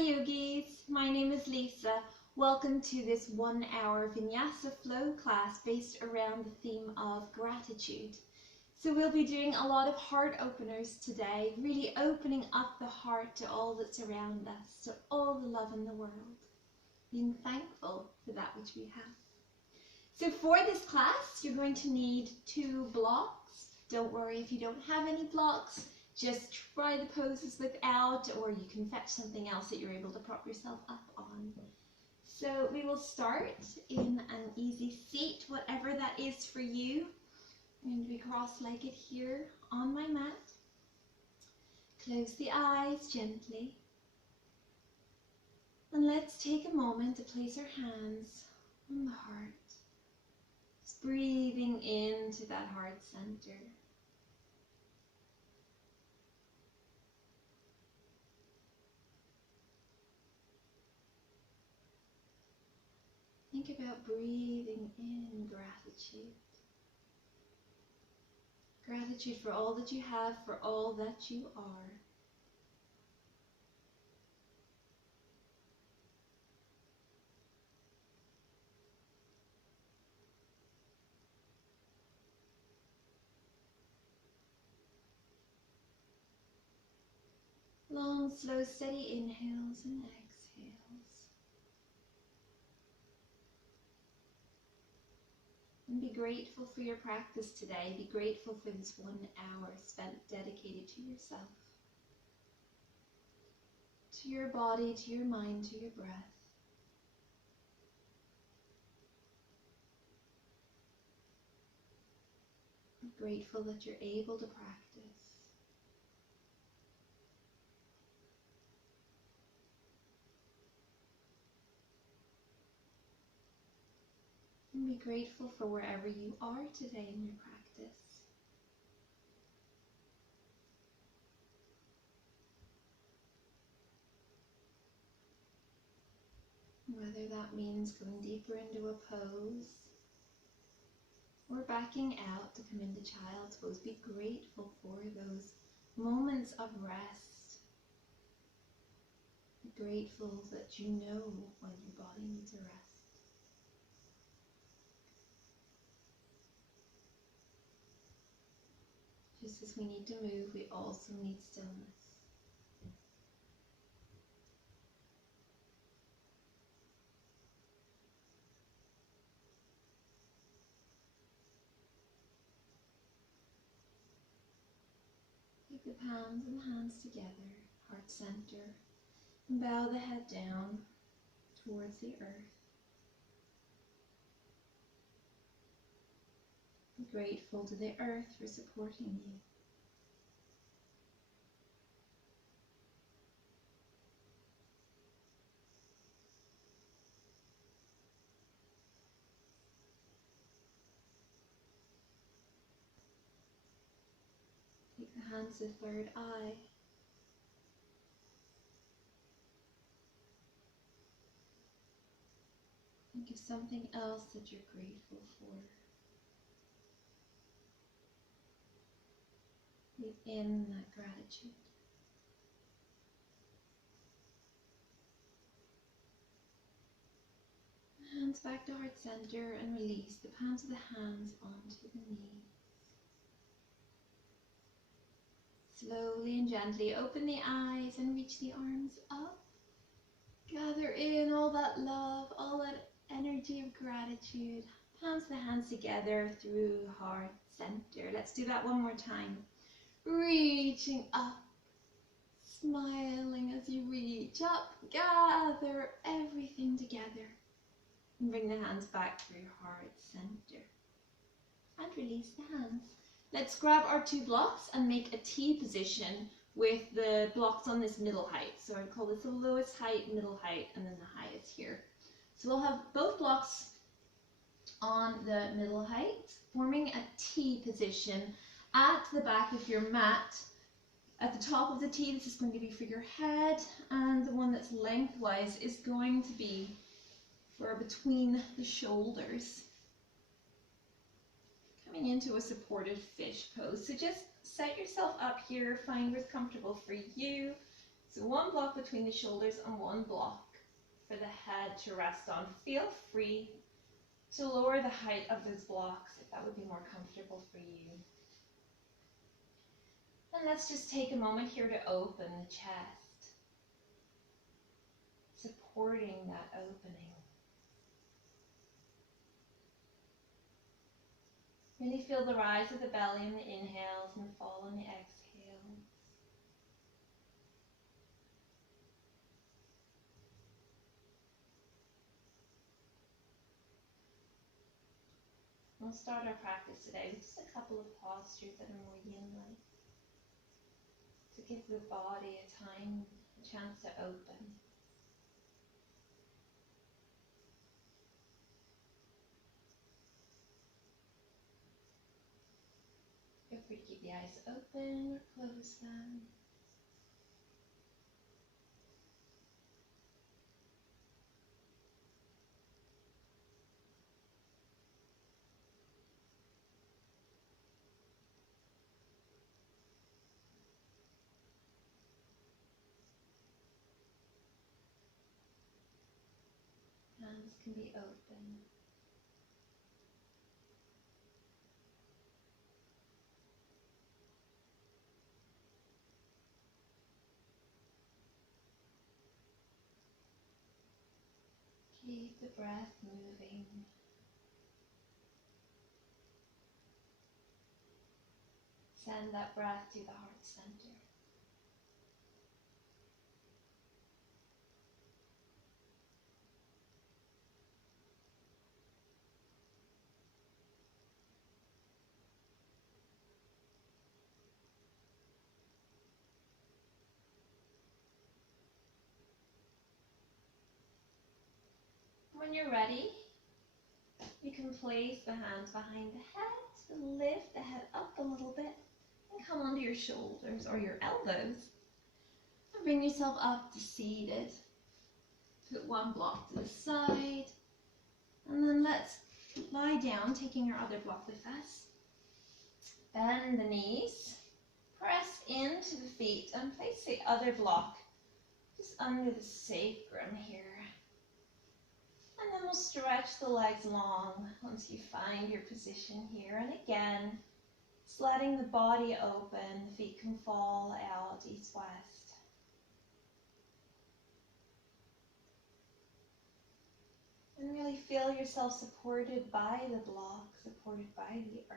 yogis, my name is Lisa. Welcome to this 1 hour vinyasa flow class based around the theme of gratitude. So we'll be doing a lot of heart openers today, really opening up the heart to all that's around us, to all the love in the world, being thankful for that which we have. So for this class, you're going to need 2 blocks. Don't worry if you don't have any blocks. Just try the poses without, or you can fetch something else that you're able to prop yourself up on. So we will start in an easy seat, whatever that is for you. I'm going to be cross-legged here on my mat. Close the eyes gently. And let's take a moment to place our hands on the heart. Just breathing into that heart center. Think about breathing in gratitude. Gratitude for all that you have, for all that you are. Long, slow, steady inhales and exhales. And be grateful for your practice today. Be grateful for this 1 hour spent dedicated to yourself, to your body, to your mind, to your breath. Be grateful that you're able to practice. And be grateful for wherever you are today in your practice. Whether that means going deeper into a pose or backing out to come into child's pose, be grateful for those moments of rest. Be grateful that you know when your body needs a rest. Just as we need to move, we also need stillness. Take the palms and hands together, heart center, and bow the head down towards the earth. Be grateful to the earth for supporting you. Take the hands to the third eye. Think of something else that you're grateful for. Breathe in that gratitude. Hands back to heart center and release the palms of the hands onto the knees. Slowly and gently open the eyes and reach the arms up. Gather in all that love, all that energy of gratitude. Palms of the hands together through heart center. Let's do that one more time. Reaching up, smiling as you reach up. Gather everything together. And bring the hands back through heart center. And release the hands. Let's grab our 2 blocks and make a T position with the blocks on this middle height. So I call this the lowest height, middle height, and then the highest here. So we'll have both blocks on the middle height, forming a T position at the back of your mat. At the top of the T, this is going to be for your head, and the one that's lengthwise is going to be for between the shoulders. Coming into a supported fish pose. So just set yourself up here, find what's comfortable for you. So one block between the shoulders and one block for the head to rest on. Feel free to lower the height of those blocks if that would be more comfortable for you. And let's just take a moment here to open the chest, supporting that opening. Really feel the rise of the belly in the inhales and the fall in the exhales. We'll start our practice today with just a couple of postures that are more yin-like, to give the body a chance to open. Feel free to keep the eyes open or close them. Hands can be open. Keep the breath moving. Send that breath to the heart center. When you're ready, you can place the hands behind the head, lift the head up a little bit, and come onto your shoulders or your elbows. And bring yourself up to seated. Put one block to the side. And then let's lie down, taking our other block with us. Bend the knees. Press into the feet and place the other block just under the sacrum here. And then we'll stretch the legs long once you find your position here. And again, just letting the body open, the feet can fall out east-west. And really feel yourself supported by the block, supported by the earth.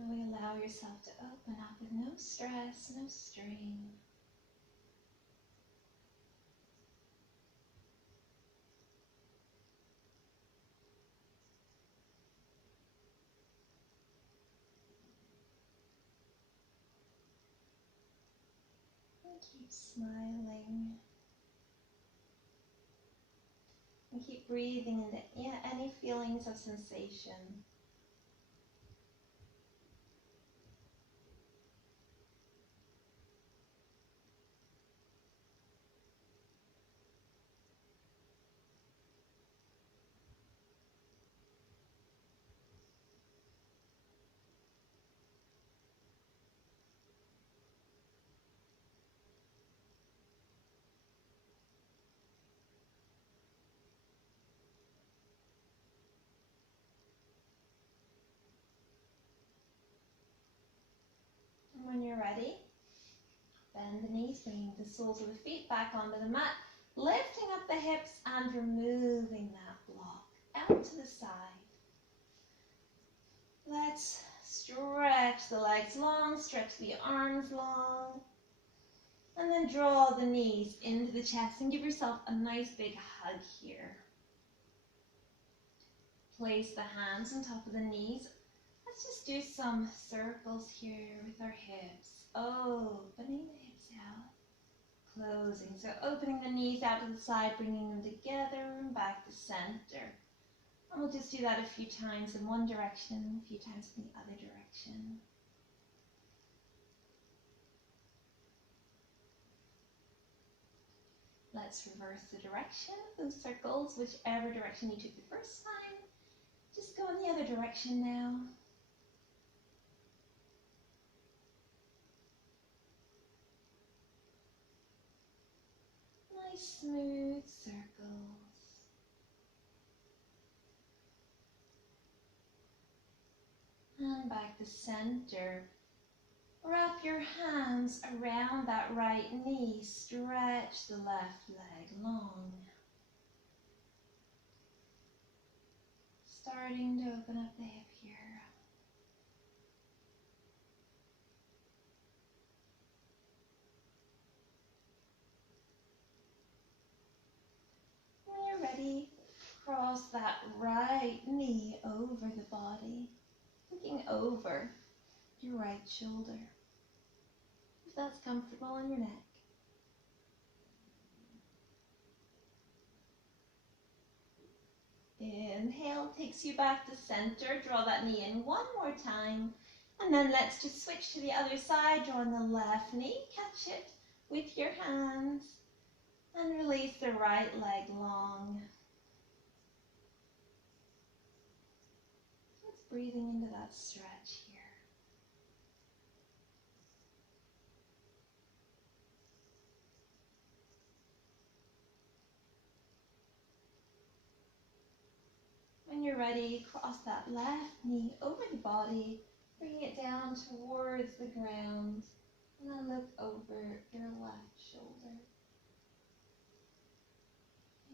Really allow yourself to open up with no stress, no strain. And keep smiling. And keep breathing into any feelings of sensation. And when you're ready, bend the knees, bringing the soles of the feet back onto the mat, lifting up the hips and removing that block out to the side. Let's stretch the legs long, stretch the arms long, and then draw the knees into the chest and give yourself a nice big hug here. Place the hands on top of the knees. Let's just do some circles here with our hips. Opening the hips out, closing. So opening the knees out to the side, bringing them together and back to center. And we'll just do that a few times in one direction, a few times in the other direction. let's reverse the direction of those circles, whichever direction you took the first time. Just go in the other direction now. Nice smooth circles. And back to center. Wrap your hands around that right knee. Stretch the left leg long. Starting to open up the hip here. When you're ready, cross that right knee over the body, looking over your right shoulder, if that's comfortable on your neck. Inhale takes you back to center. Draw that knee in one more time. And then let's just switch to the other side. Draw on the left knee. Catch it with your hands. And release the right leg long. Let's breathing into that stretch here. When you're ready, cross that left knee over the body, bring it down towards the ground, and then look over your left shoulder.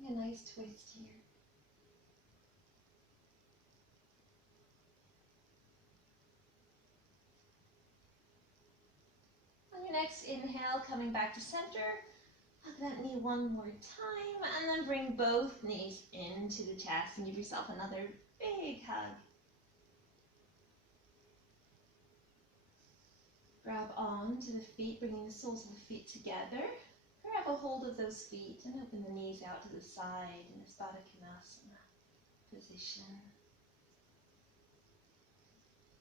Make a nice twist here. On your next inhale, coming back to center, hug that knee one more time, and then bring both knees into the chest and give yourself another big hug. Grab on to the feet, bringing the soles of the feet together. Grab a hold of those feet and open the knees out to the side in this Baddha Konasana position.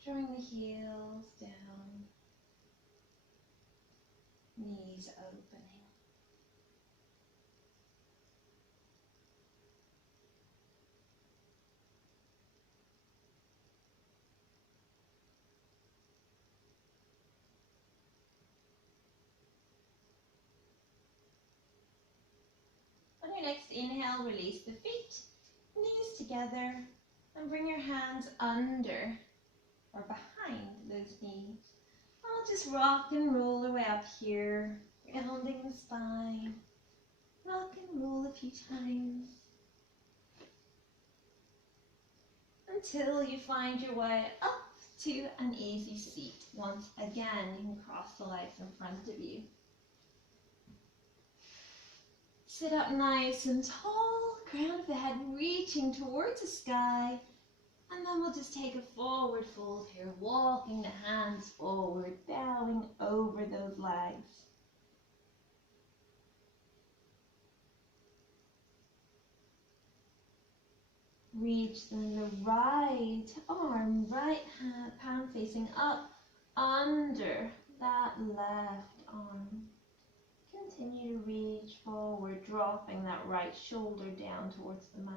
Drawing the heels down, knees opening. On your next inhale, release the feet, knees together, and bring your hands under or behind those knees. I'll just rock and roll the way up here, rounding the spine. Rock and roll a few times until you find your way up to an easy seat. Once again, you can cross the legs in front of you. Sit up nice and tall, crown of the head reaching towards the sky. And then we'll just take a forward fold here, walking the hands forward, bowing over those legs. Reach then the right arm, right hand, palm facing up, under that left arm. Continue to reach forward, dropping that right shoulder down towards the mat.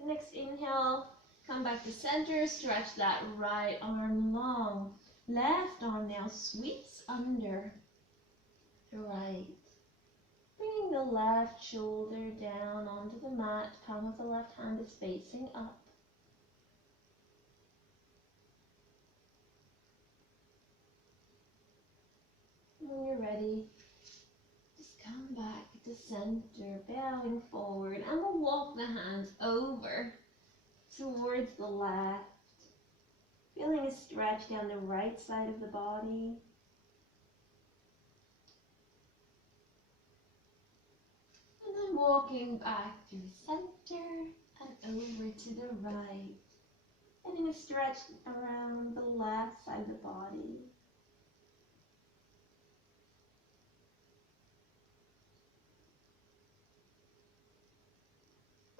The next inhale, come back to center, stretch that right arm long. Left arm now sweeps under the right. Bringing the left shoulder down onto the mat, palm of the left hand is facing up. When you're ready, just come back to center, bowing forward, and we'll walk the hands over towards the left. Feeling a stretch down the right side of the body. And then walking back through center and over to the right. Getting a stretch around the left side of the body.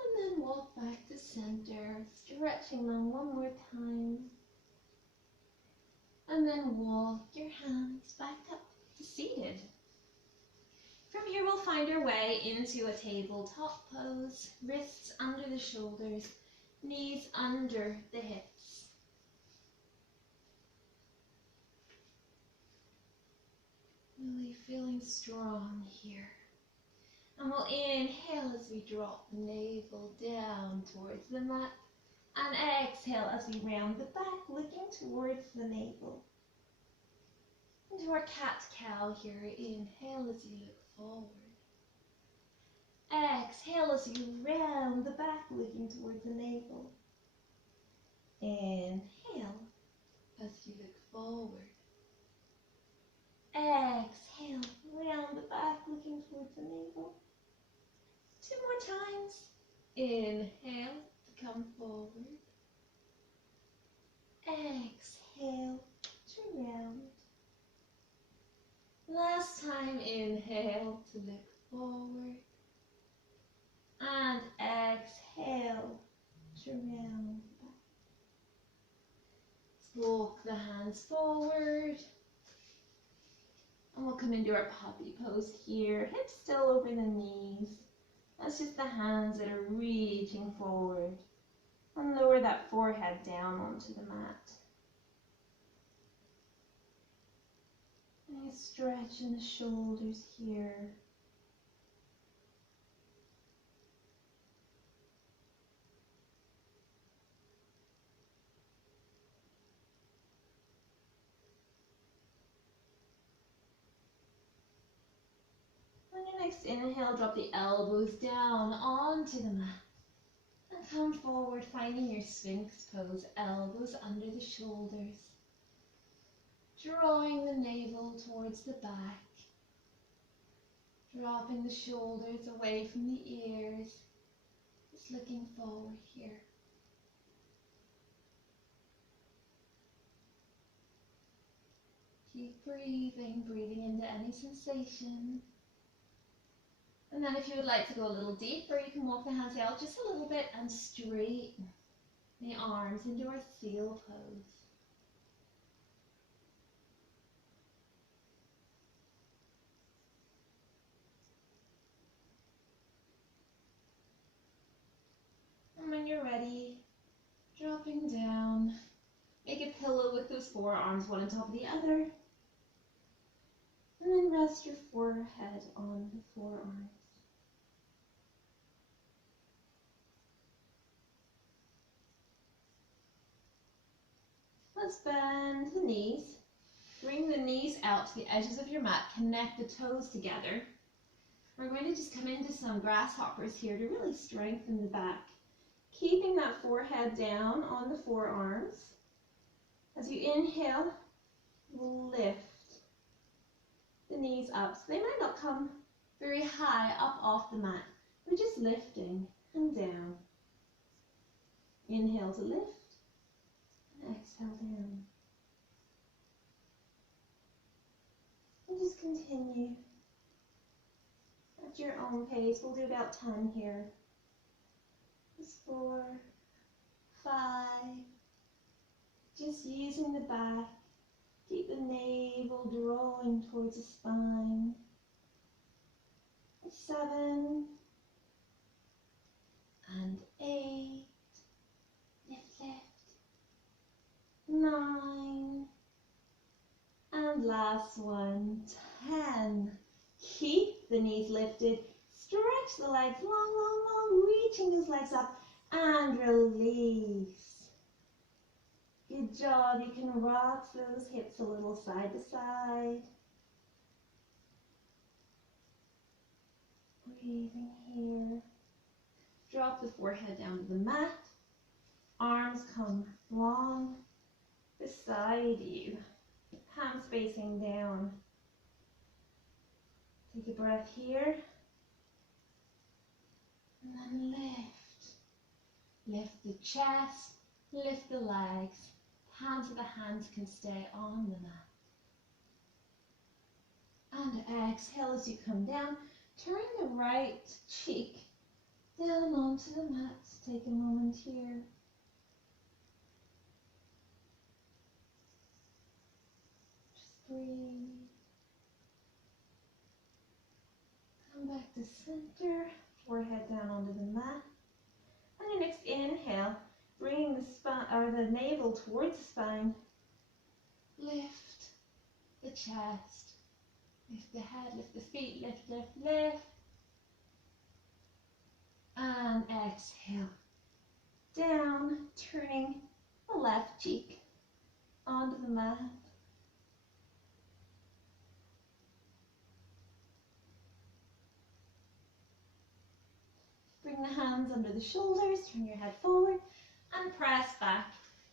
And then walk back back to center, stretching them one more time. And then walk your hands back up to seated. From here we'll find our way into a tabletop pose, wrists under the shoulders, knees under the hips. Really feeling strong here. And we'll inhale as we drop the navel down towards the mat. And exhale as we round the back, looking towards the navel. Into our cat-cow here. Inhale as you look forward. Exhale as you round the back, looking towards the navel. Inhale as you look forward. Exhale, round the back, looking towards the navel. 2 more times. Inhale to come forward. Exhale to round. Last time, inhale to look forward. And exhale to round back. Let's walk the hands forward. And we'll come into our puppy pose here. Hips still over the knees. That's just the hands that are reaching forward. And lower that forehead down onto the mat. And you stretch in the shoulders here. On your next inhale, drop the elbows down onto the mat. And come forward, finding your Sphinx pose, elbows under the shoulders. Drawing the navel towards the back. Dropping the shoulders away from the ears. Just looking forward here. Keep breathing, breathing into any sensation. And then if you would like to go a little deeper, you can walk the hands out just a little bit and straighten the arms into our seal pose. And when you're ready, dropping down, make a pillow with those forearms, one on top of the other. And then rest your forehead on the forearms. Let's bend the knees. Bring the knees out to the edges of your mat. Connect the toes together. We're going to just come into some grasshoppers here to really strengthen the back. Keeping that forehead down on the forearms. As you inhale, lift the knees up. So they might not come very high up off the mat. We're just lifting and down. Inhale to lift. Exhale down. And just continue at your own pace. We'll do about 10 here. Just 4, 5. Just using the back. Keep the navel drawing towards the spine. 7 and 8. Lift, lift. 9, and last one, 10. Keep the knees lifted, stretch the legs long, long, long, reaching those legs up, and release. Good job. You can rock those hips a little side to side. Breathing here. Drop the forehead down to the mat. Arms come long beside you, palms facing down. Take a breath here, and then lift. Lift the chest, lift the legs. Palms of the hands can stay on the mat. And exhale as you come down. Turn the right cheek Down onto the mat. Take a moment here. Just breathe. Come back to center. Forehead down onto the mat. On your next inhale, bringing the spine or the navel towards the spine. Lift the chest. Lift the head, lift the feet, lift, lift, lift. And exhale. Down, turning the left cheek onto the mat. Bring the hands under the shoulders, turn your head forward, and press back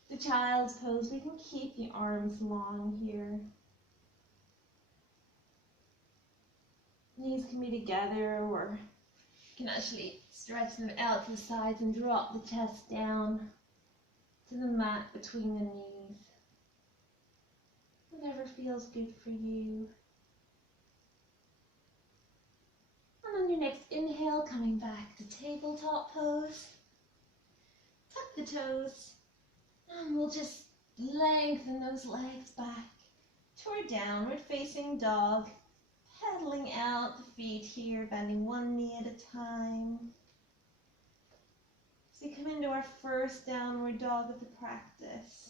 to child's pose. We can keep the arms long here. Knees can be together, or you can actually stretch them out to the sides and drop the chest down to the mat between the knees. Whatever feels good for you. And on your next inhale, coming back to tabletop pose. Tuck the toes, and we'll just lengthen those legs back to our downward facing dog. Pedaling out the feet here, bending one knee at a time. As we come into our first downward dog of the practice.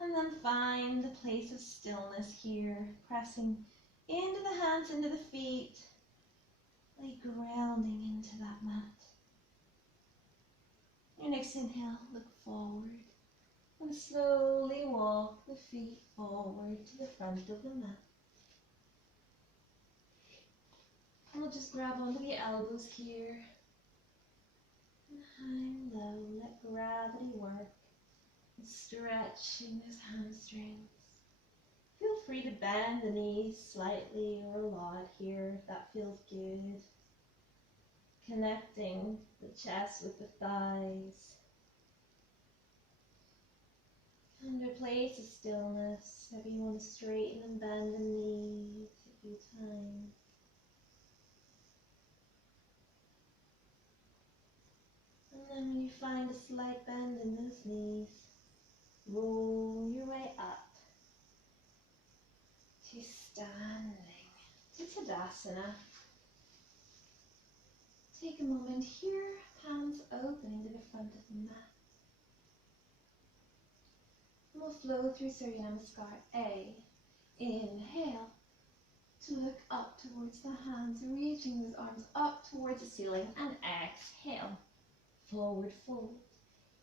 And then find the place of stillness here, pressing into the hands, into the feet, like grounding into that mat. Your next inhale, look forward. And slowly walk the feet forward to the front of the mat. And we'll just grab onto the elbows here. And hang low, let gravity work. And stretching those hamstrings. Feel free to bend the knees slightly or a lot here if that feels good. Connecting the chest with the thighs. And a place of stillness. Maybe you want to straighten and bend the knees a few times. And then when you find a slight bend in those knees, roll your way up to standing, to Tadasana. Take a moment here, palms opening to the front of the mat. We'll flow through Surya Namaskar. A. Inhale to look up towards the hands, reaching those arms up towards the ceiling, and exhale, forward fold.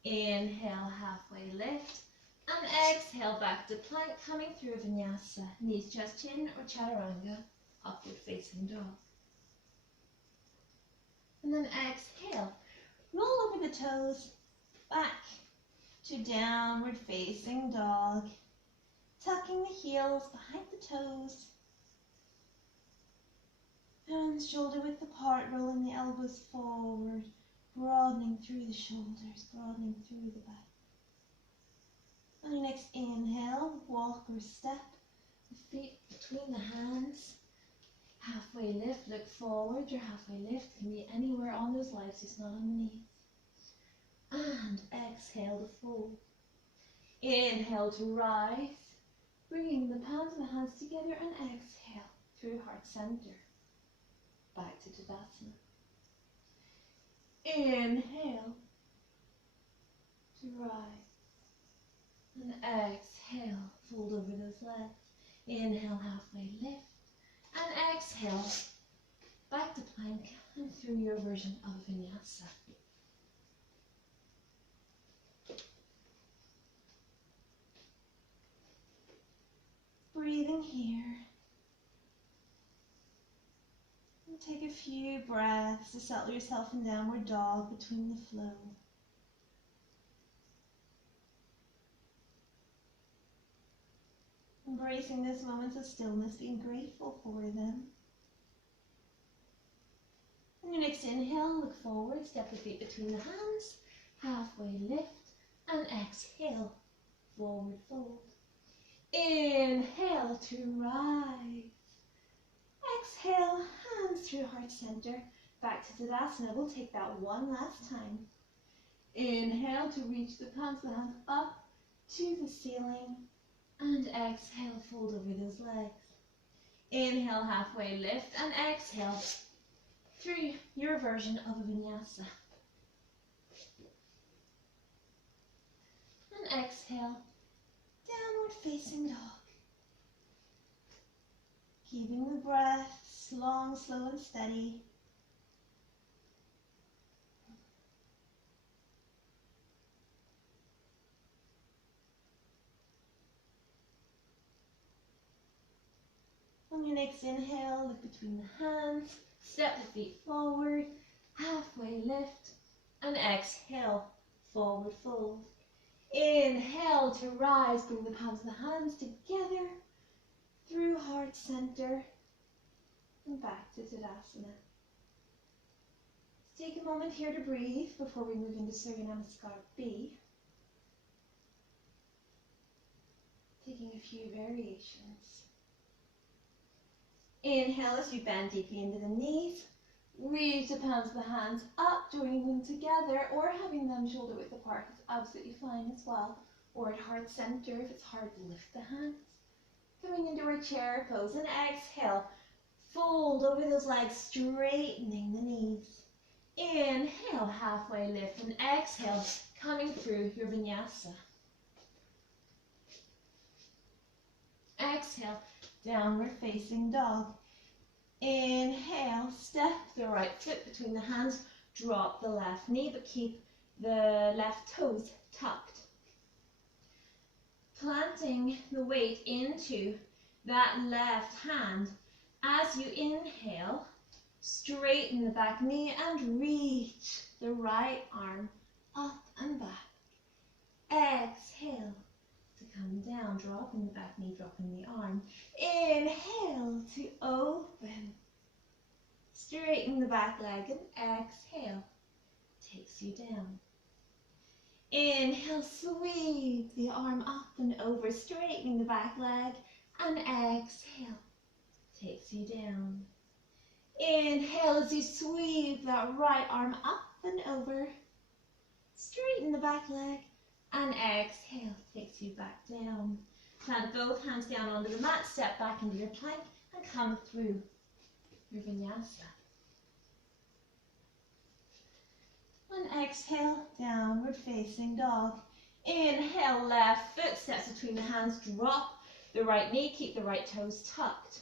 Inhale, halfway lift, and exhale back to plank, coming through Vinyasa. Knees, chest, chin, or Chaturanga, upward facing dog. And then exhale, roll over the toes, back to downward facing dog, tucking the heels behind the toes, hands shoulder width apart, rolling the elbows forward, broadening through the shoulders, broadening through the back. On your next inhale, walk or step, the feet between the hands, halfway lift, look forward. Your halfway lift can be anywhere on those legs, just not on the knees. And exhale to fold. Inhale to rise, bringing the palms of the hands together, and exhale through heart center. Back to Tadasana. Inhale to rise, and exhale, fold over those legs. Inhale, halfway lift, and exhale, back to plank and through your version of Vinyasa. Breathing here. And take a few breaths to settle yourself in downward dog between the flow. Embracing those moments of stillness, being grateful for them. On your next inhale, look forward, step the feet between the hands, halfway lift, and exhale, forward fold. Inhale to rise, Exhale, hands through heart center. Back to Tadasana. We'll take that one last time. Inhale to reach the palms of the hands up to the ceiling. And exhale, fold over those legs. Inhale, halfway lift, and exhale through your version of a vinyasa. And exhale, downward facing dog. Keeping the breath long, slow, and steady. On your next inhale, look between the hands, step the feet forward, halfway lift, and exhale, forward fold. Inhale to rise, bring the palms of the hands together, through heart center, and back to Tadasana. Let's take a moment here to breathe before we move into Surya Namaskar B. Taking a few variations. Inhale as you bend deeply into the knees. Reach the palms of the hands up, joining them together, or having them shoulder width apart is absolutely fine as well. Or at heart center if it's hard to lift the hands. Coming into our chair pose and exhale. Fold over those legs, straightening the knees. Inhale, halfway lift, and exhale, coming through your vinyasa. Exhale, downward facing dog. Inhale, step the right foot between the hands, drop the left knee, but keep the left toes tucked. Planting the weight into that left hand. As you inhale, straighten the back knee and reach the right arm up and back. Exhale to come down, dropping the back knee, dropping the arm. Inhale to open. Straighten the back leg and exhale. Takes you down. Inhale, sweep the arm up and over, straightening the back leg. And exhale. Takes you down. Inhale as you sweep that right arm up and over. Straighten the back leg. And exhale, takes you back down. Plant both hands down onto the mat, step back into your plank, and come through your vinyasa. And exhale, downward facing dog. Inhale, left foot steps between the hands, drop the right knee, keep the right toes tucked.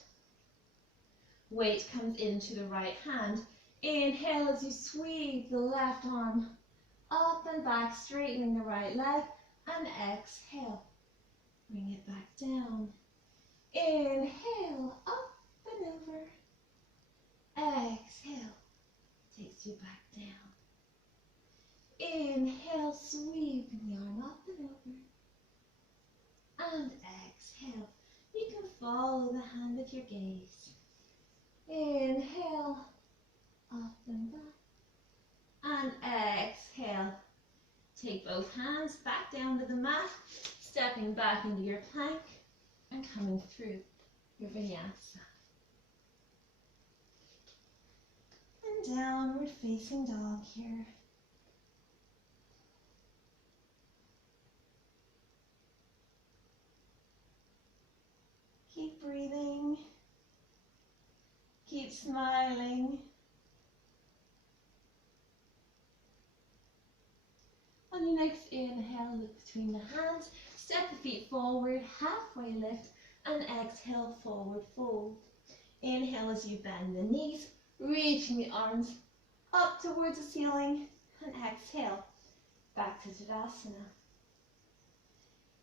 Weight comes into the right hand. Inhale as you sweep the left arm up and back, straightening the right leg, and exhale. Bring it back down. Inhale, up and over. Exhale, takes you back down. Inhale, sweeping the arm up and over. And exhale. You can follow the hand with your gaze. Inhale, up and back. And exhale. Take both hands back down to the mat, stepping back into your plank and coming through your vinyasa. And downward facing dog here. Keep breathing. Keep smiling. On your next inhale, look between the hands, step the feet forward, halfway lift, and exhale, forward fold. Inhale as you bend the knees, reaching the arms up towards the ceiling, and exhale, back to Tadasana.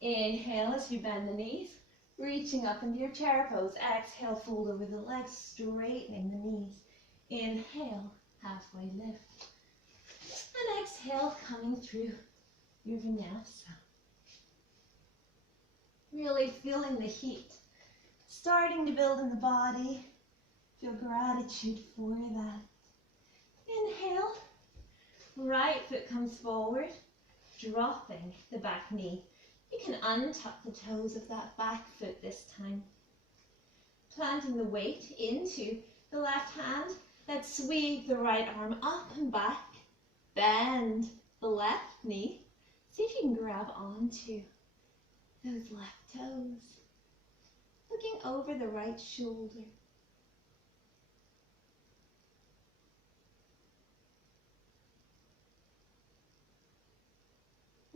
Inhale as you bend the knees, reaching up into your chair pose. Exhale, fold over the legs, straightening the knees. Inhale, halfway lift. And exhale, coming through your vinyasa. Really feeling the heat starting to build in the body. Feel gratitude for that. Inhale, right foot comes forward, dropping the back knee. You can untuck the toes of that back foot this time. planting the weight into the left hand. Let's sweep the right arm up and back. Bend the left knee. See if you can grab onto those left toes. Looking over the right shoulder.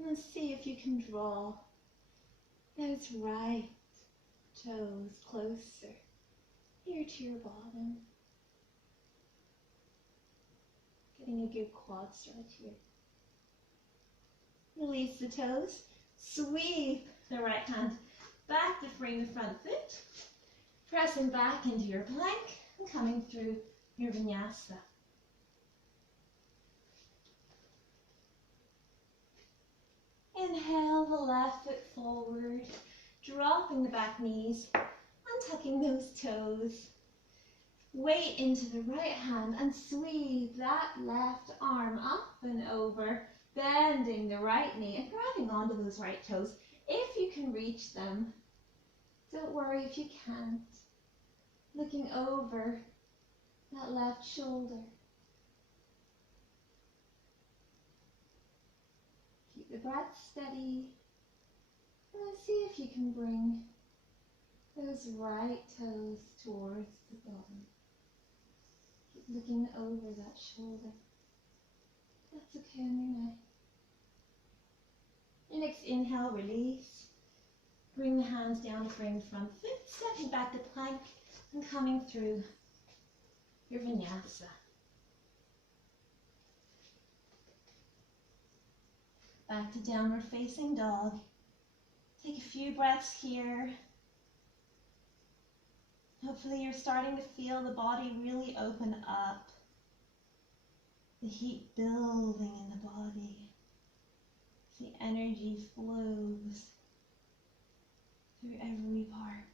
And see if you can draw those right toes closer here to your bottom. Getting a good quad stretch here. Release the toes. Sweep the right hand back to frame the front foot. Pressing back into your plank and coming through your vinyasa. Inhale the left foot forward, dropping the back knees, untucking those toes. Weight into the right hand and sweep that left arm up and over, bending the right knee and grabbing onto those right toes if you can reach them. Don't worry if you can't. Looking over that left shoulder. Keep the breath steady. And then see if you can bring those right toes towards the bottom. Keep looking over that shoulder. That's okay on your neck. Your next inhale, release. Bring the hands down to frame the front foot, stepping back to plank and coming through your vinyasa. Back to downward facing dog. Take a few breaths here. Hopefully you're starting to feel the body really open up. The heat building in the body. The energy flows through every part.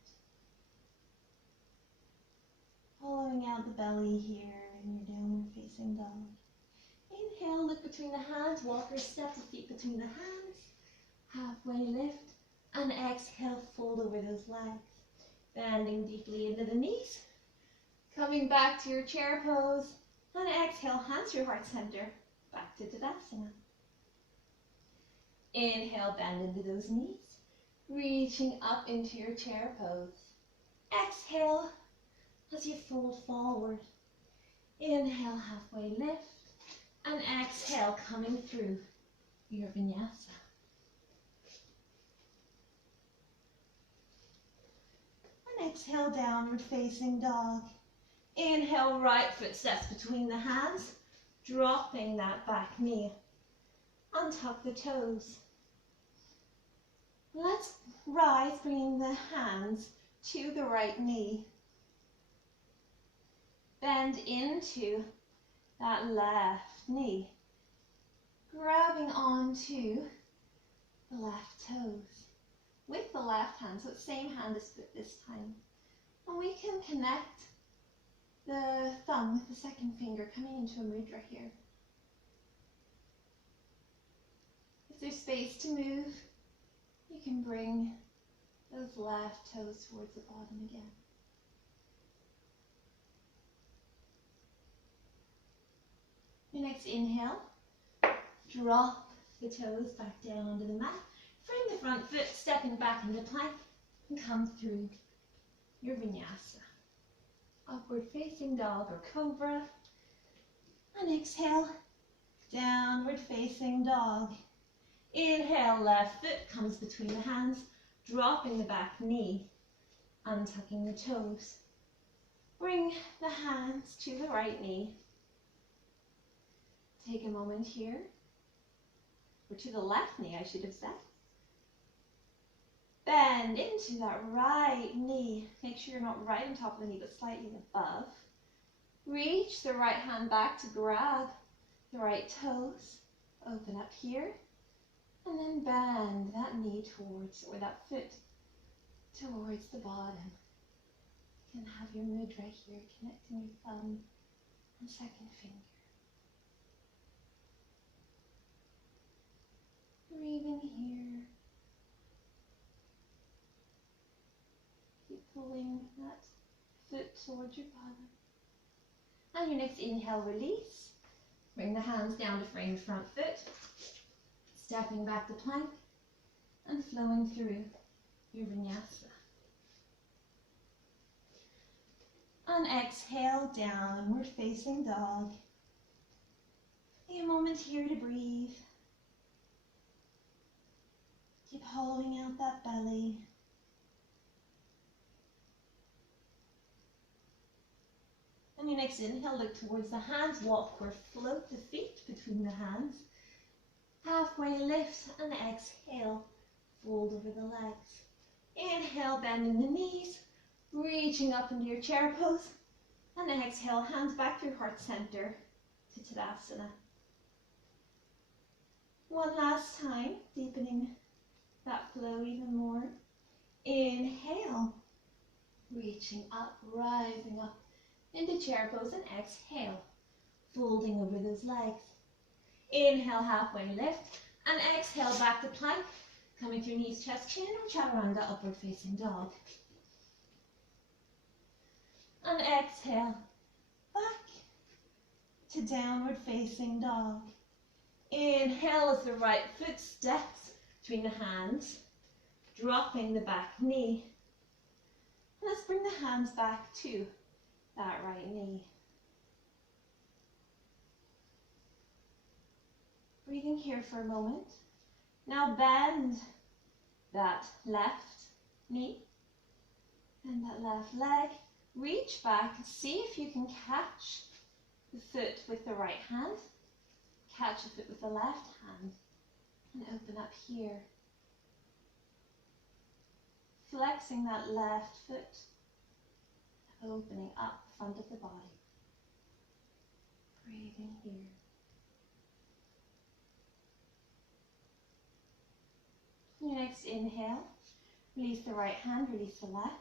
Hollowing out the belly here in your downward facing dog. Inhale, look between the hands, walk or step the feet between the hands. Halfway lift, and exhale, fold over those legs. Bending deeply into the knees. Coming back to your chair pose, and exhale, hands to your heart center, back to Tadasana. Inhale, bend into those knees, reaching up into your chair pose. Exhale, as you fold forward. Inhale, halfway lift, and exhale, coming through your vinyasa. And exhale, downward facing dog. Inhale, right foot steps between the hands, dropping that back knee. Untuck the toes. Let's rise, bringing the hands to the right knee. Bend into that left knee, grabbing onto the left toes with the left hand, so it's same hand as foot this time. And we can connect the thumb with the second finger coming into a mudra here. If there's space to move, you can bring those left toes towards the bottom again. Your next inhale, drop the toes back down onto the mat. Frame the front foot, stepping back into plank, and come through your vinyasa. Upward facing dog or cobra. And exhale, downward facing dog. Inhale, left foot comes between the hands, dropping the back knee, untucking the toes. Bring the hands to the right knee. Take a moment here, or to the left knee, I should have said. Bend into that right knee. Make sure you're not right on top of the knee, but slightly above. Reach the right hand back to grab the right toes. Open up here. And then bend that knee towards, or that foot towards the bottom. You can have your mudra here, connecting your thumb and second finger. Breathing here. Keep pulling that foot towards your bottom. And your next inhale, release. Bring the hands down to frame front foot. Stepping back to plank and flowing through your vinyasa. And exhale, downward facing dog. Take a moment here to breathe. Keep hollowing out that belly. And your next inhale, look towards the hands, walk or float the feet between the hands. Halfway lift and exhale, fold over the legs. Inhale, bending the knees, reaching up into your chair pose. And exhale, hands back through heart center to Tadasana. One last time, deepening that flow even more. Inhale, reaching up, rising up into chair pose, and exhale, folding over those legs. Inhale, halfway lift, and exhale, back to plank, coming through knees, chest, chin, or chaturanga, upward facing dog. And exhale, back to downward facing dog. Inhale as the right foot steps between the hands, dropping the back knee. Let's bring the hands back to that right knee. Breathing here for a moment. Now bend that left knee and that left leg. Reach back, see if you can catch the foot with the right hand, catch the foot with the left hand, and open up here. Flexing that left foot, opening up the front of the body. Breathing here. Your next inhale, release the right hand, release the left.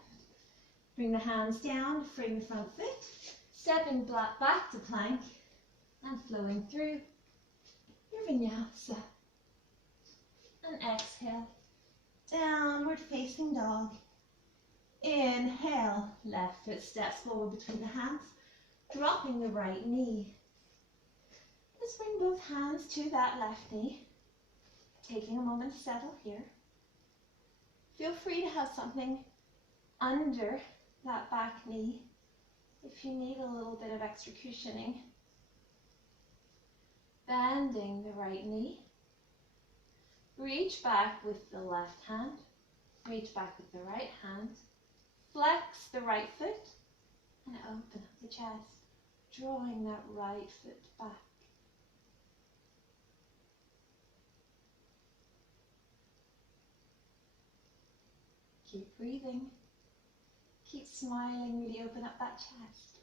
Bring the hands down, frame the front foot, stepping back to plank, and flowing through your vinyasa. And exhale, downward facing dog. Inhale, left foot steps forward between the hands, dropping the right knee. Let's bring both hands to that left knee, taking a moment to settle here. Feel free to have something under that back knee if you need a little bit of extra cushioning. Bending the right knee. Reach back with the left hand. Reach back with the right hand. Flex the right foot and open up the chest, drawing that right foot back. Keep breathing. Keep smiling, really open up that chest.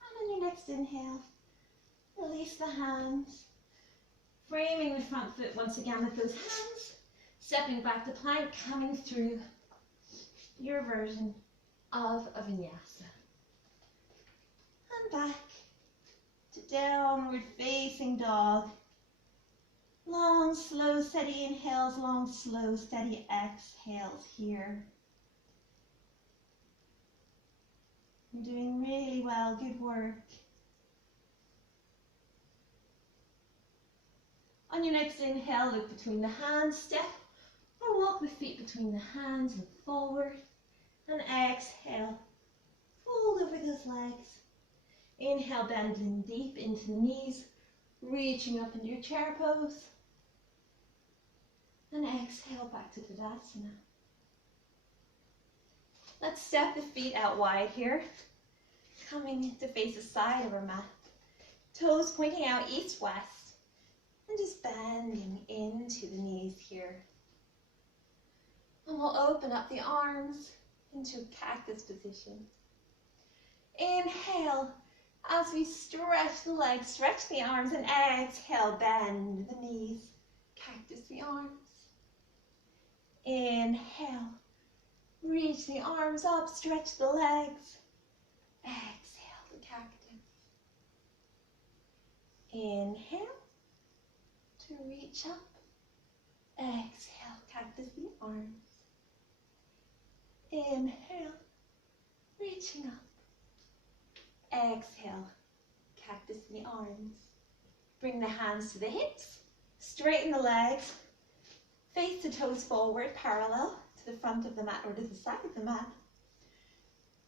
And on your next inhale, release the hands. Framing the front foot once again with those hands. Stepping back to plank, coming through your version of a vinyasa. And back to downward facing dog. Long, slow, steady inhales, long, slow, steady exhales here. You're doing really well, good work. On your next inhale, look between the hands, step or walk the feet between the hands, look forward. And exhale, fold over those legs. Inhale, bending deep into the knees, reaching up into your chair pose. And exhale back to Tadasana. Let's step the feet out wide here, coming to face the side of our mat. Toes pointing out east-west, and just bending into the knees here. And we'll open up the arms into cactus position. Inhale as we stretch the legs, stretch the arms, and exhale, bend the knees, cactus the arms. Inhale, reach the arms up, stretch the legs. Exhale, the cactus. Inhale to reach up. Exhale, cactus the arms. Inhale, reaching up. Exhale, cactus in the arms. Bring the hands to the hips, straighten the legs, face the toes forward, parallel to the front of the mat or to the side of the mat.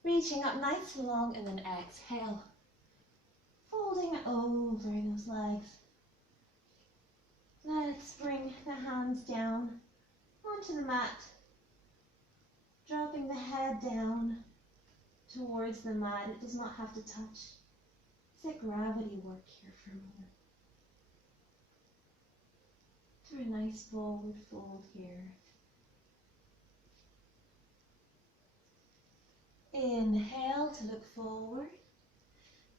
Reaching up nice and long, and then exhale. Folding over those legs. Let's bring the hands down onto the mat. Dropping the head down towards the mat. It does not have to touch. It's like gravity work here for a moment. Do a nice forward fold here. Inhale to look forward.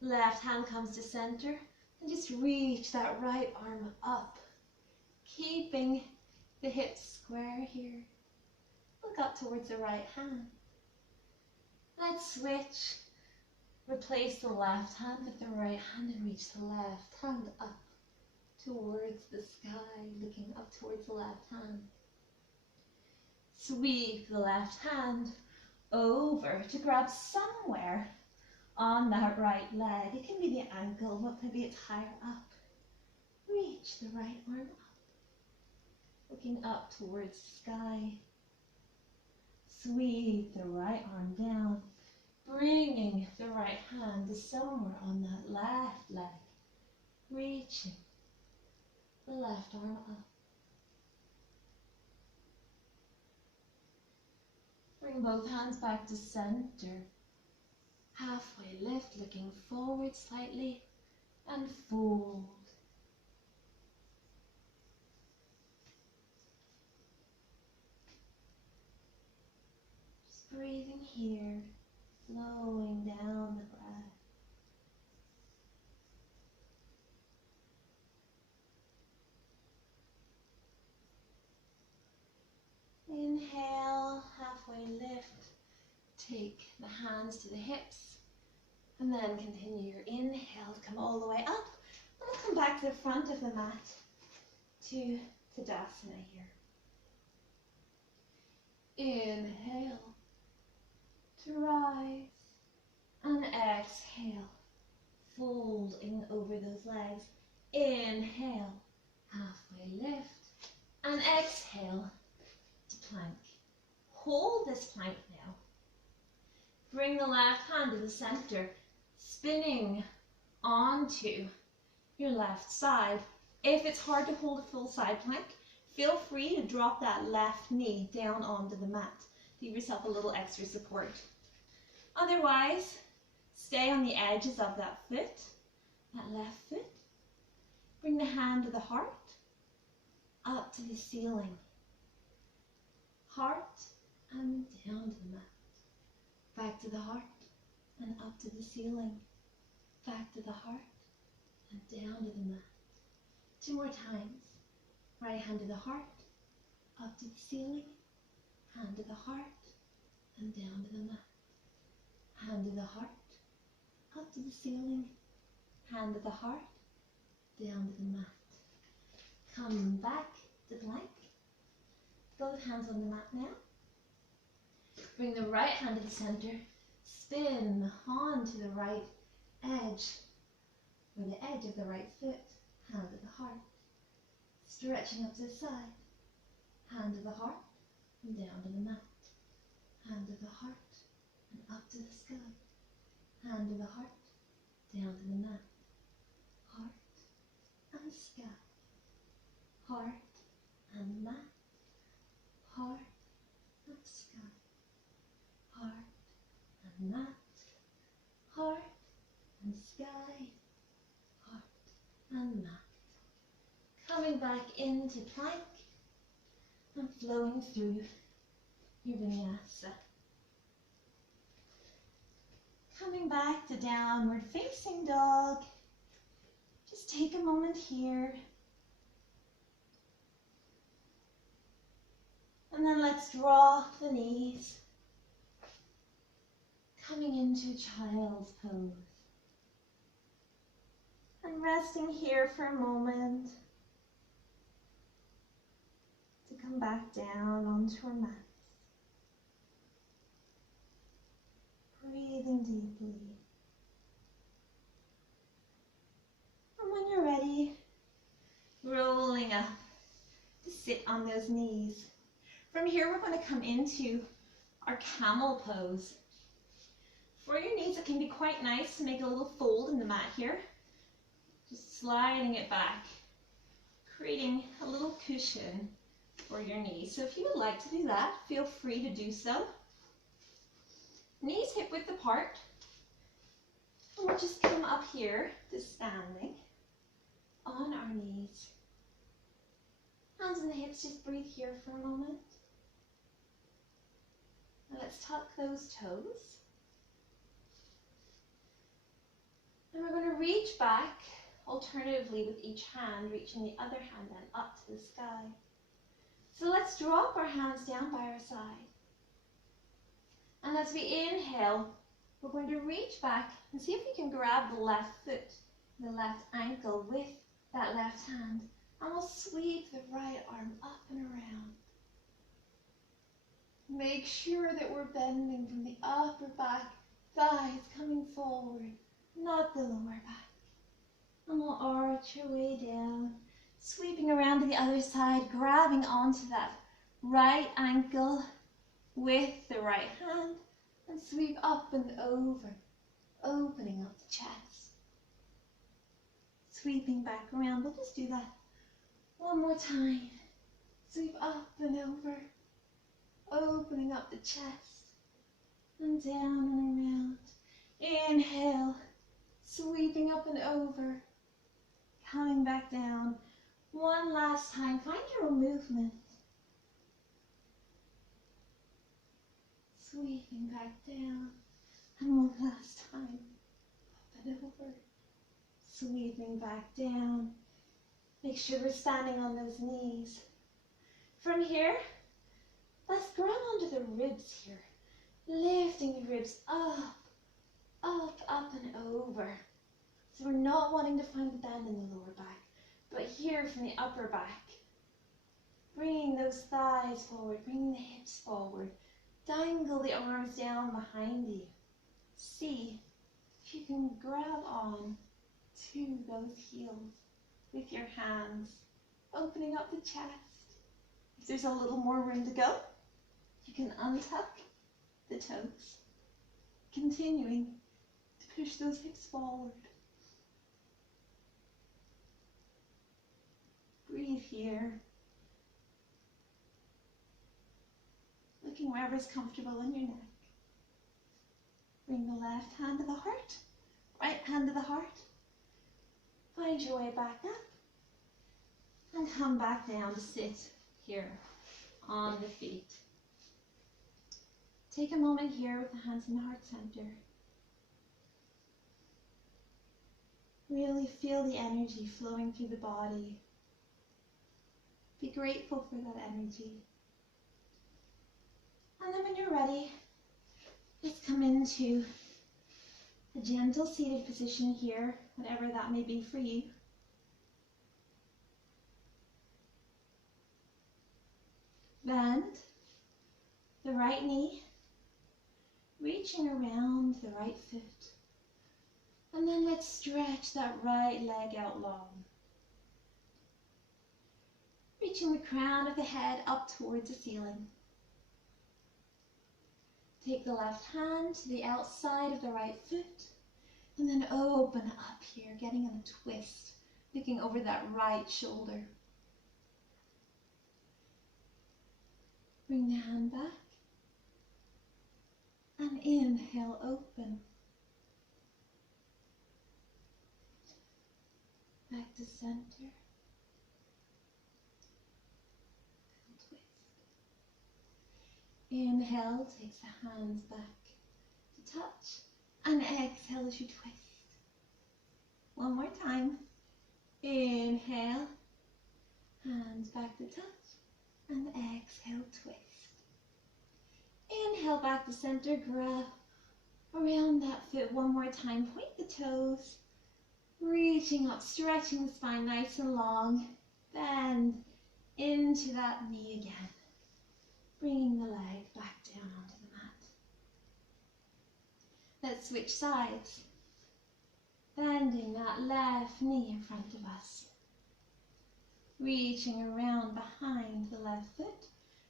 Left hand comes to center. And just reach that right arm up. Keeping the hips square here. Look up towards the right hand. Let's switch. Replace the left hand with the right hand and reach the left hand up towards the sky, looking up towards the left hand. Sweep the left hand over to grab somewhere on that right leg. It can be the ankle, but maybe it's higher up. Reach the right arm up, looking up towards the sky. Sweep the right arm down, bringing the right hand to somewhere on that left leg. Reaching the left arm up. Bring both hands back to center. Halfway lift, looking forward slightly, and fold. Just breathing here, slowing down the breath. Inhale, halfway lift. Take the hands to the hips, and then continue your inhale to come all the way up, and we'll come back to the front of the mat to Tadasana here. Inhale to rise, and exhale, folding over those legs. Inhale, halfway lift, and exhale to plank. Hold this plank now. Bring the left hand to the center, spinning onto your left side. If it's hard to hold a full side plank, feel free to drop that left knee down onto the mat. Give yourself a little extra support. Otherwise, stay on the edges of that foot, that left foot. Bring the hand to the heart, up to the ceiling. Heart and down to the mat. Back to the heart and up to the ceiling. Back to the heart and down to the mat. 2 more times. Right hand to the heart, up to the ceiling. Hand to the heart and down to the mat. Hand to the heart, up to the ceiling. Hand to the heart, down to the mat. Come back to plank. Both hands on the mat now. Bring the right hand to the center. Spin onto the right edge, or the edge of the right foot. Hand to the heart. Stretching up to the side. Hand to the heart and down to the mat. Hand to the heart and up to the sky. Hand to the heart, down to the mat. Heart and sky. Heart and mat. Heart and sky. Heart and mat. Heart and sky. Heart and mat. Coming back into plank and flowing through your vinyasa. Coming back to downward facing dog. Just take a moment here. And then let's drop the knees. Coming into child's pose. And resting here for a moment. To come back down onto our mats. Breathing deeply. And when you're ready, rolling up to sit on those knees. From here, we're going to come into our camel pose. For your knees, it can be quite nice to make a little fold in the mat here. Just sliding it back, creating a little cushion for your knees. So if you would like to do that, feel free to do so. Knees hip width apart. And we'll just come up here to standing on our knees. Hands in the hips, just breathe here for a moment. Now let's tuck those toes. And we're going to reach back, alternatively with each hand, reaching the other hand then up to the sky. So let's drop our hands down by our side. And as we inhale, we're going to reach back and see if we can grab the left foot, the left ankle with that left hand. And we'll sweep the right arm up and around. Make sure that we're bending from the upper back, thighs coming forward, not the lower back. And we'll arch our way down, sweeping around to the other side, grabbing onto that right ankle with the right hand, and sweep up and over, opening up the chest. Sweeping back around, we'll just do that one more time. Sweep up and over, opening up the chest, and down and around. Inhale, sweeping up and over, coming back down. One last time, find your own movement. Sweeping back down, and one last time, up and over, sweeping back down. Make sure we're standing on those knees. From here, let's grab onto the ribs here, lifting the ribs up, up, up and over. So we're not wanting to find the bend in the lower back, but here from the upper back, bringing those thighs forward, bringing the hips forward. Dangle the arms down behind you. See if you can grab on to those heels with your hands, opening up the chest. If there's a little more room to go, you can untuck the toes, continuing to push those hips forward. Breathe here. Looking wherever's comfortable in your neck. Bring the left hand to the heart, right hand to the heart. Find your way back up and come back down to sit here on the feet. Take a moment here with the hands in the heart center. Really feel the energy flowing through the body. Be grateful for that energy. And then when you're ready, let's come into a gentle seated position here, whatever that may be for you. Bend the right knee, reaching around the right foot. And then let's stretch that right leg out long. Reaching the crown of the head up towards the ceiling. Take the left hand to the outside of the right foot, and then open up here, getting in a twist, looking over that right shoulder. Bring the hand back, and inhale, open. Back to center. Inhale, takes the hands back to touch, and exhale as you twist. One more time. Inhale, hands back to touch, and exhale, twist. Inhale back to center, grab around that foot one more time. Point the toes, reaching up, stretching the spine nice and long. Bend into that knee again. Bringing the leg back down onto the mat. Let's switch sides. Bending that left knee in front of us. Reaching around behind the left foot.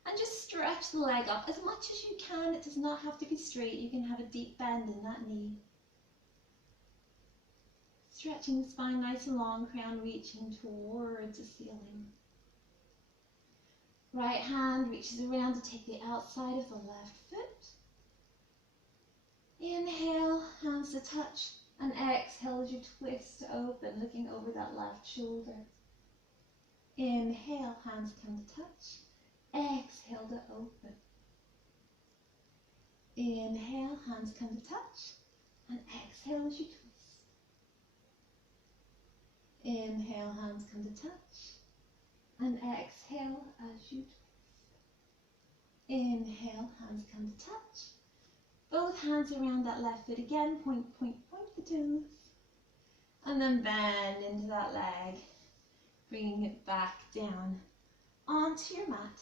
And just stretch the leg up as much as you can. It does not have to be straight. You can have a deep bend in that knee. Stretching the spine nice and long, crown reaching towards the ceiling. Right hand reaches around to take the outside of the left foot. Inhale, hands to touch. And exhale as you twist open, looking over that left shoulder. Inhale, hands come to touch. Exhale to open. Inhale, hands come to touch. And exhale as you twist. Inhale, hands come to touch. And exhale as you twist. Inhale, hands come to touch. Both hands around that left foot again. Point, point, point the toes. And then bend into that leg. Bringing it back down onto your mat.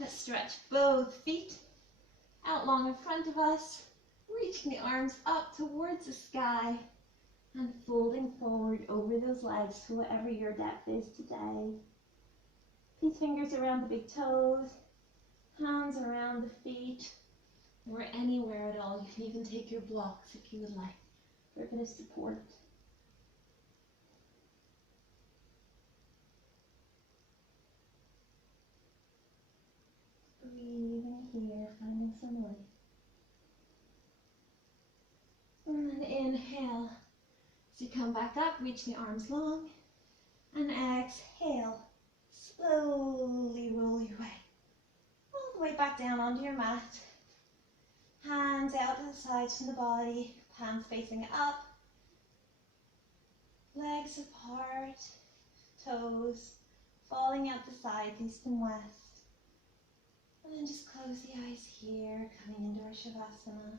Let's stretch both feet out long in front of us. Reaching the arms up towards the sky. And folding forward over those legs to whatever your depth is today. Peace fingers around the big toes. Hands around the feet. Or anywhere at all. You can even take your blocks if you would like for a bit of support. Breathing here, finding some light. And then inhale. As you come back up, reach the arms long. And exhale. Slowly roll your way. All the way back down onto your mat. Hands out to the sides from the body. Hands facing up. Legs apart. Toes falling out the sides, east and west. And then just close the eyes here, coming into our Shavasana.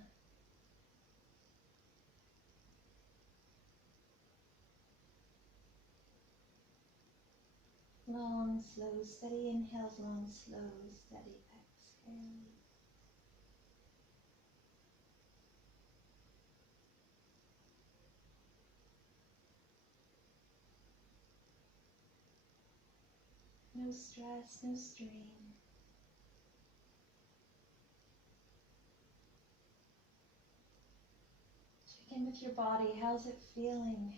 Long, slow, steady inhales, long, slow, steady exhales. No stress, no strain. Check in with your body. How's it feeling?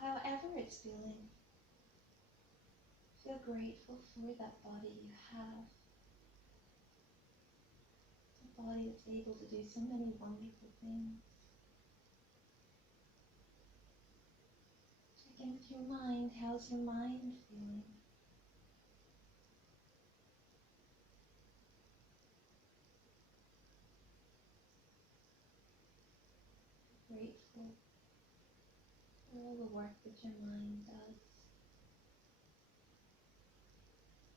However it's feeling. Feel grateful for that body you have. A body that's able to do so many wonderful things. Check in with your mind. How's your mind feeling? Grateful for all the work that your mind does.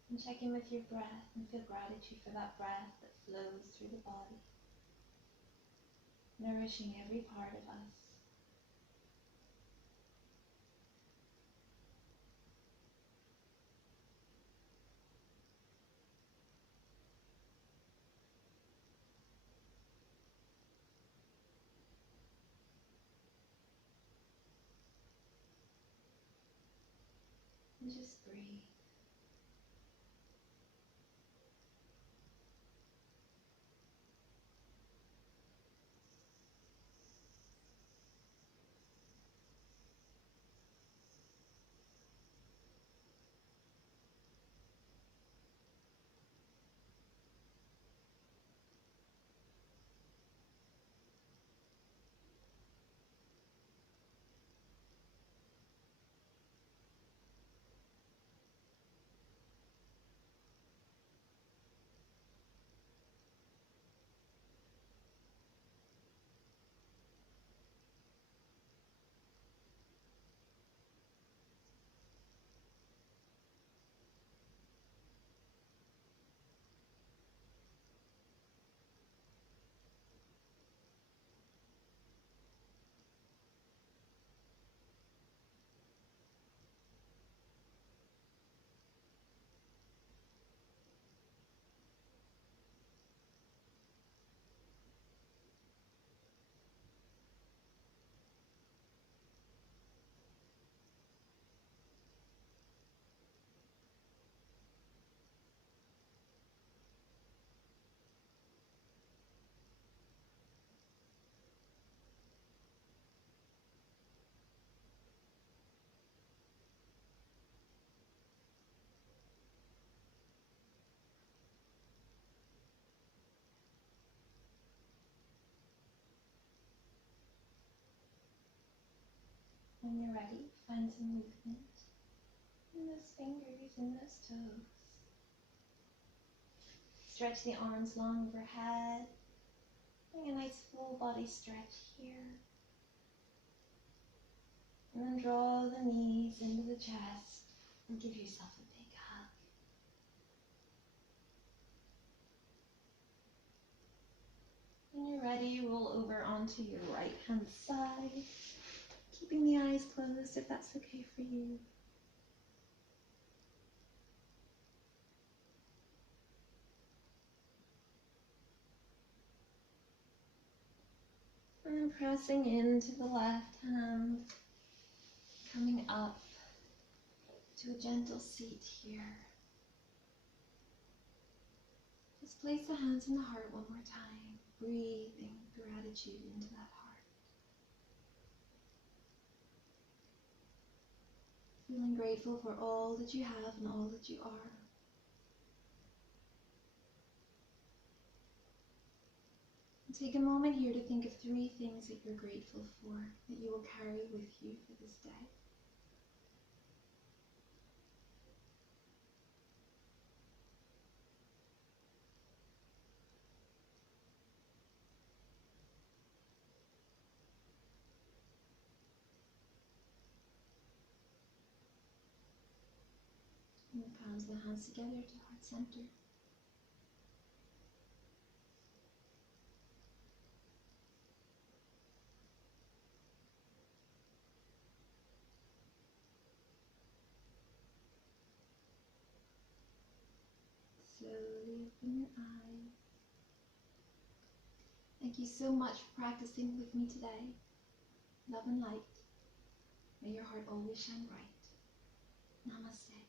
And check in with your breath and feel gratitude for that breath that flows through the body, nourishing every part of us. And just breathe. When you're ready, find some movement in those fingers and those toes. Stretch the arms long overhead. Bring a nice full body stretch here. And then draw the knees into the chest and give yourself a big hug. When you're ready, roll over onto your right hand side, keeping the eyes closed if that's okay for you. And then pressing into the left hand, coming up to a gentle seat here. Just place the hands in the heart one more time, breathing gratitude into that heart. Feeling grateful for all that you have and all that you are. And take a moment here to think of 3 things that you're grateful for, that you will carry with you for this day. And the palms of the hands together to heart center. Slowly open your eyes. Thank you so much for practicing with me today. Love and light. May your heart always shine bright. Namaste.